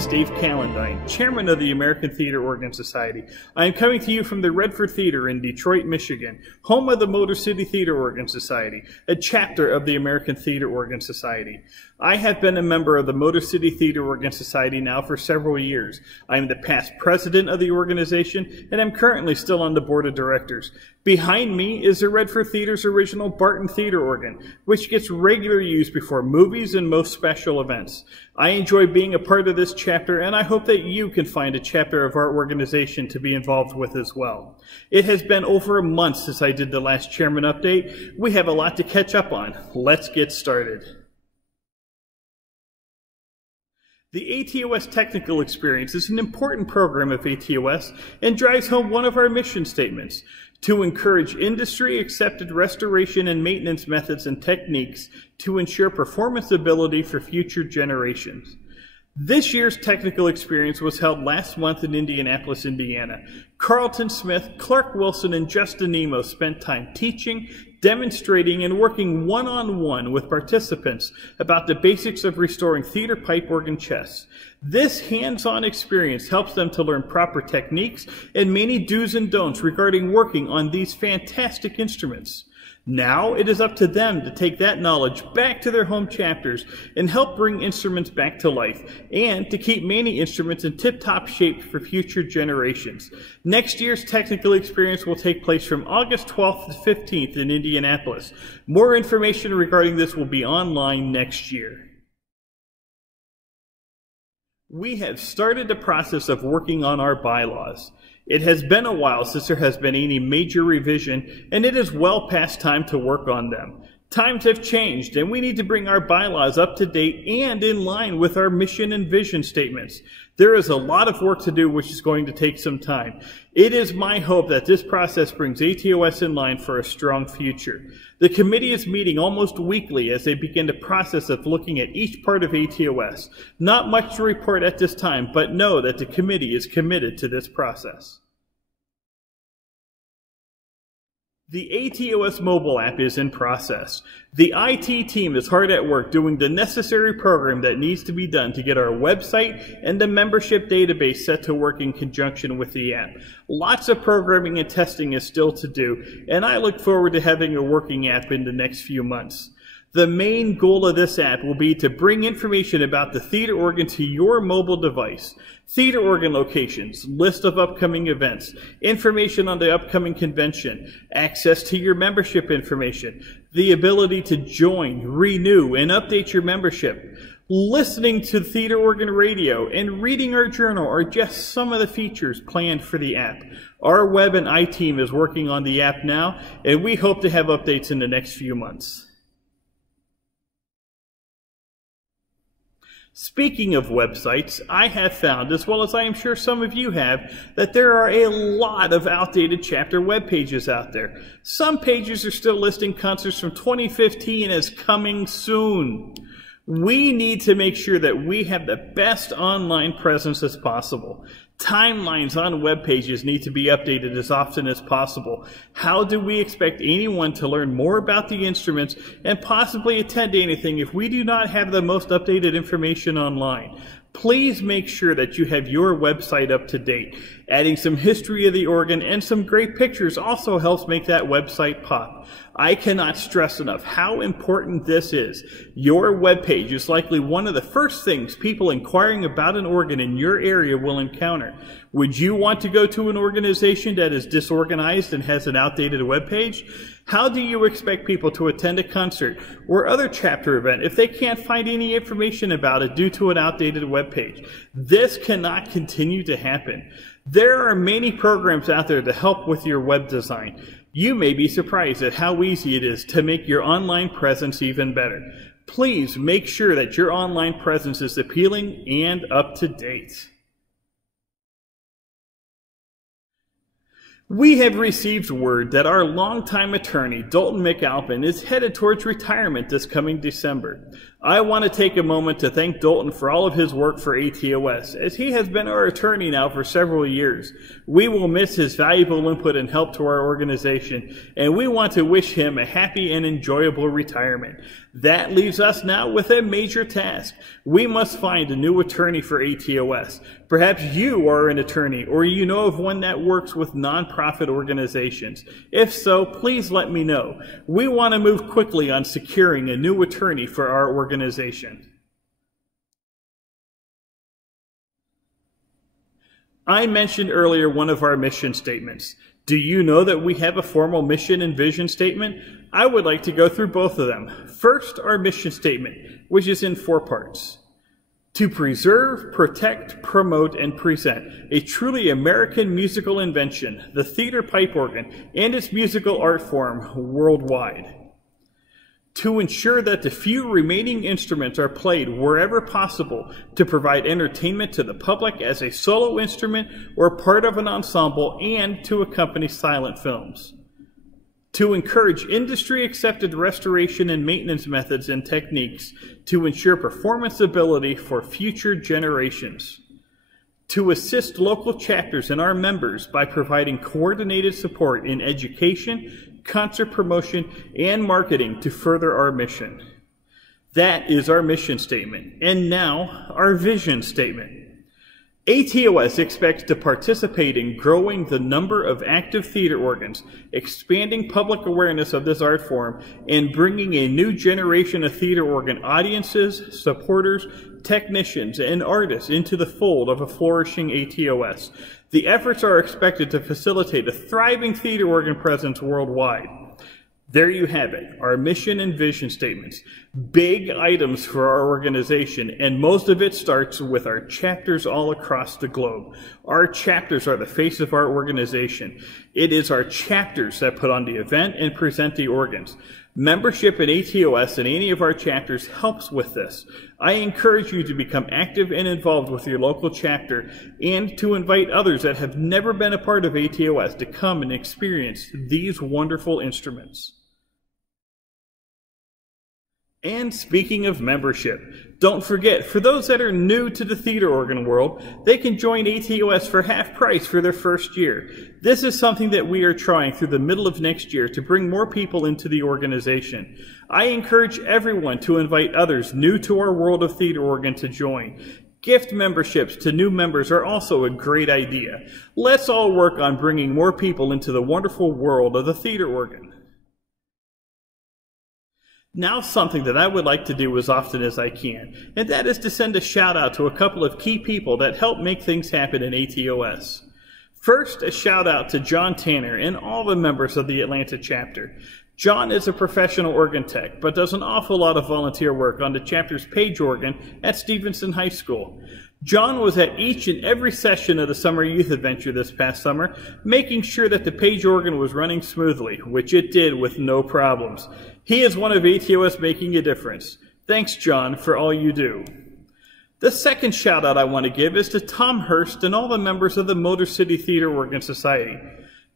is Dave Calendine, Chairman of the American Theater Organ Society. I am coming to you from the Redford Theater in Detroit, Michigan, home of the Motor City Theater Organ Society, a chapter of the American Theater Organ Society. I have been a member of the Motor City Theater Organ Society now for several years. I am the past president of the organization, and I'm currently still on the board of directors. Behind me is the Redford Theater's original Barton Theater organ, which gets regular use before movies and most special events. I enjoy being a part of this chapter, and I hope that you can find a chapter of our organization to be involved with as well. It has been over a month since I did the last chairman update. We have a lot to catch up on. Let's get started. The ATOS Technical Experience is an important program of ATOS and drives home one of our mission statements: to encourage industry-accepted restoration and maintenance methods and techniques to ensure performance ability for future generations. This year's technical experience was held last month in Indianapolis, Indiana. Carlton Smith, Clark Wilson, and Justin Nemo spent time teaching, demonstrating, and working one-on-one with participants about the basics of restoring theater pipe organ chests. This hands-on experience helps them to learn proper techniques and many do's and don'ts regarding working on these fantastic instruments. Now it is up to them to take that knowledge back to their home chapters and help bring instruments back to life, and to keep many instruments in tip-top shape for future generations. Next year's technical experience will take place from August 12th to 15th in Indianapolis. More information regarding this will be online next year. We have started the process of working on our bylaws. It has been a while since there has been any major revision, and it is well past time to work on them. Times have changed, and we need to bring our bylaws up to date and in line with our mission and vision statements. There is a lot of work to do, which is going to take some time. It is my hope that this process brings ATOS in line for a strong future. The committee is meeting almost weekly as they begin the process of looking at each part of ATOS. Not much to report at this time, but know that the committee is committed to this process. The ATOS mobile app is in process. The IT team is hard at work doing the necessary program that needs to be done to get our website and the membership database set to work in conjunction with the app. Lots of programming and testing is still to do, and I look forward to having a working app in the next few months. The main goal of this app will be to bring information about the theater organ to your mobile device. Theater organ locations, list of upcoming events, information on the upcoming convention, access to your membership information, the ability to join, renew, and update your membership. Listening to theater organ radio and reading our journal are just some of the features planned for the app. Our web and IT team is working on the app now, and we hope to have updates in the next few months. Speaking of websites, I have found, as well as I am sure some of you have, that there are a lot of outdated chapter web pages out there. Some pages are still listing concerts from 2015 as coming soon. We need to make sure that we have the best online presence as possible. Timelines on web pages need to be updated as often as possible. How do we expect anyone to learn more about the instruments and possibly attend anything if we do not have the most updated information online? Please make sure that you have your website up to date. Adding some history of the organ and some great pictures also helps make that website pop. I cannot stress enough how important this is. Your webpage is likely one of the first things people inquiring about an organ in your area will encounter. Would you want to go to an organization that is disorganized and has an outdated webpage? How do you expect people to attend a concert or other chapter event if they can't find any information about it due to an outdated webpage? This cannot continue to happen. There are many programs out there to help with your web design. You may be surprised at how easy it is to make your online presence even better. Please make sure that your online presence is appealing and up to date. We have received word that our longtime attorney, Dalton McAlpin, is headed towards retirement this coming December. I want to take a moment to thank Dalton for all of his work for ATOS, as he has been our attorney now for several years. We will miss his valuable input and help to our organization, and we want to wish him a happy and enjoyable retirement. That leaves us now with a major task. We must find a new attorney for ATOS. Perhaps you are an attorney, or you know of one that works with nonprofit organizations. If so, please let me know. We want to move quickly on securing a new attorney for our organization. I mentioned earlier one of our mission statements. Do you know that we have a formal mission and vision statement? I would like to go through both of them. First, our mission statement, which is in 4 parts. To preserve, protect, promote, and present a truly American musical invention, the theater pipe organ, and its musical art form worldwide. To ensure that the few remaining instruments are played wherever possible to provide entertainment to the public as a solo instrument or part of an ensemble and to accompany silent films. To encourage industry-accepted restoration and maintenance methods and techniques to ensure performance ability for future generations. To assist local chapters and our members by providing coordinated support in education, concert promotion, and marketing to further our mission. That is our mission statement. And now, our vision statement. ATOS expects to participate in growing the number of active theater organs, expanding public awareness of this art form, and bringing a new generation of theater organ audiences, supporters, technicians, and artists into the fold of a flourishing ATOS. The efforts are expected to facilitate a thriving theater organ presence worldwide. There you have it, our mission and vision statements. Big items for our organization, and most of it starts with our chapters all across the globe. Our chapters are the face of our organization. It is our chapters that put on the event and present the organs. Membership in ATOS and any of our chapters helps with this. I encourage you to become active and involved with your local chapter and to invite others that have never been a part of ATOS to come and experience these wonderful instruments. And speaking of membership, don't forget, for those that are new to the theater organ world, they can join ATOS for half price for their first year. This is something that we are trying through the middle of next year to bring more people into the organization. I encourage everyone to invite others new to our world of theater organ to join. Gift memberships to new members are also a great idea. Let's all work on bringing more people into the wonderful world of the theater organ. Now something that I would like to do as often as I can, and that is to send a shout out to a couple of key people that help make things happen in ATOS. First, a shout out to John Tanner and all the members of the Atlanta chapter. John is a professional organ tech, but does an awful lot of volunteer work on the chapter's page organ at Stevenson High School. John was at each and every session of the Summer Youth Adventure this past summer, making sure that the page organ was running smoothly, which it did with no problems. He is one of ATOS making a difference. Thanks, John, for all you do. The second shout out I want to give is to Tom Hurst and all the members of the Motor City Theater Organ Society.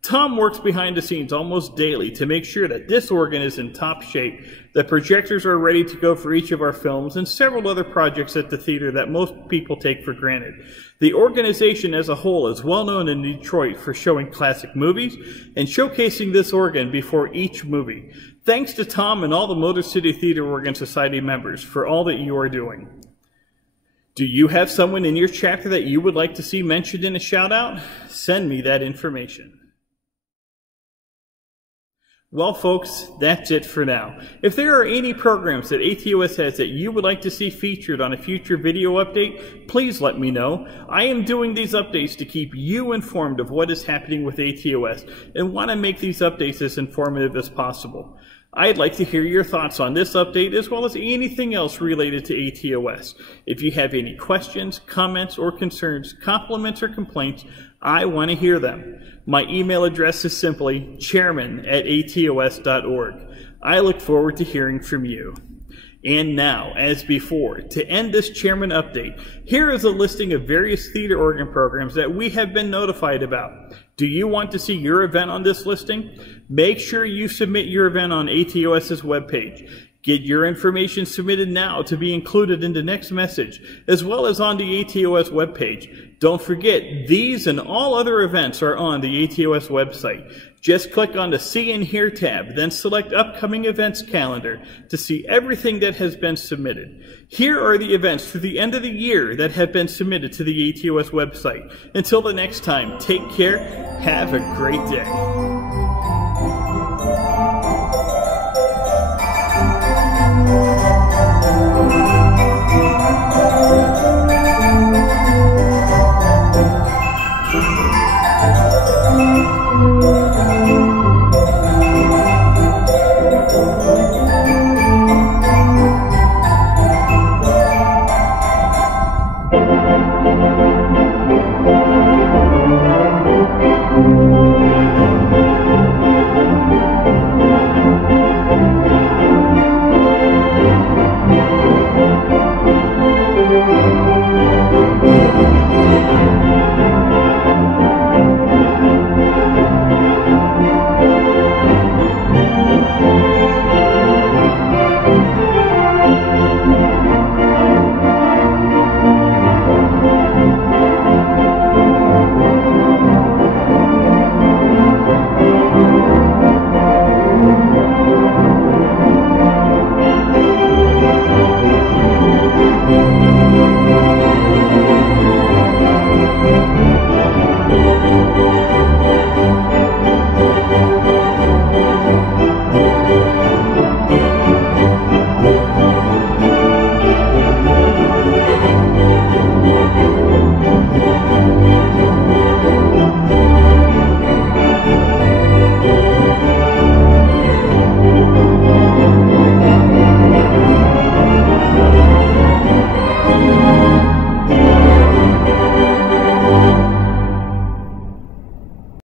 Tom works behind the scenes almost daily to make sure that this organ is in top shape, that projectors are ready to go for each of our films, and several other projects at the theater that most people take for granted. The organization as a whole is well known in Detroit for showing classic movies and showcasing this organ before each movie. Thanks to Tom and all the Motor City Theater Organ Society members for all that you are doing. Do you have someone in your chapter that you would like to see mentioned in a shout out? Send me that information. Well, folks, that's it for now. If there are any programs that ATOS has that you would like to see featured on a future video update, please let me know. I am doing these updates to keep you informed of what is happening with ATOS and want to make these updates as informative as possible. I'd like to hear your thoughts on this update as well as anything else related to ATOS. If you have any questions, comments, or concerns, compliments, or complaints, I want to hear them. My email address is simply chairman@atos.org. I look forward to hearing from you. And now, as before, to end this chairman update, here is a listing of various theater organ programs that we have been notified about. Do you want to see your event on this listing? Make sure you submit your event on ATOS's webpage. Get your information submitted now to be included in the next message, as well as on the ATOS webpage. Don't forget, these and all other events are on the ATOS website. Just click on the See and Hear tab, then select Upcoming Events Calendar to see everything that has been submitted. Here are the events through the end of the year that have been submitted to the ATOS website. Until the next time, take care, have a great day.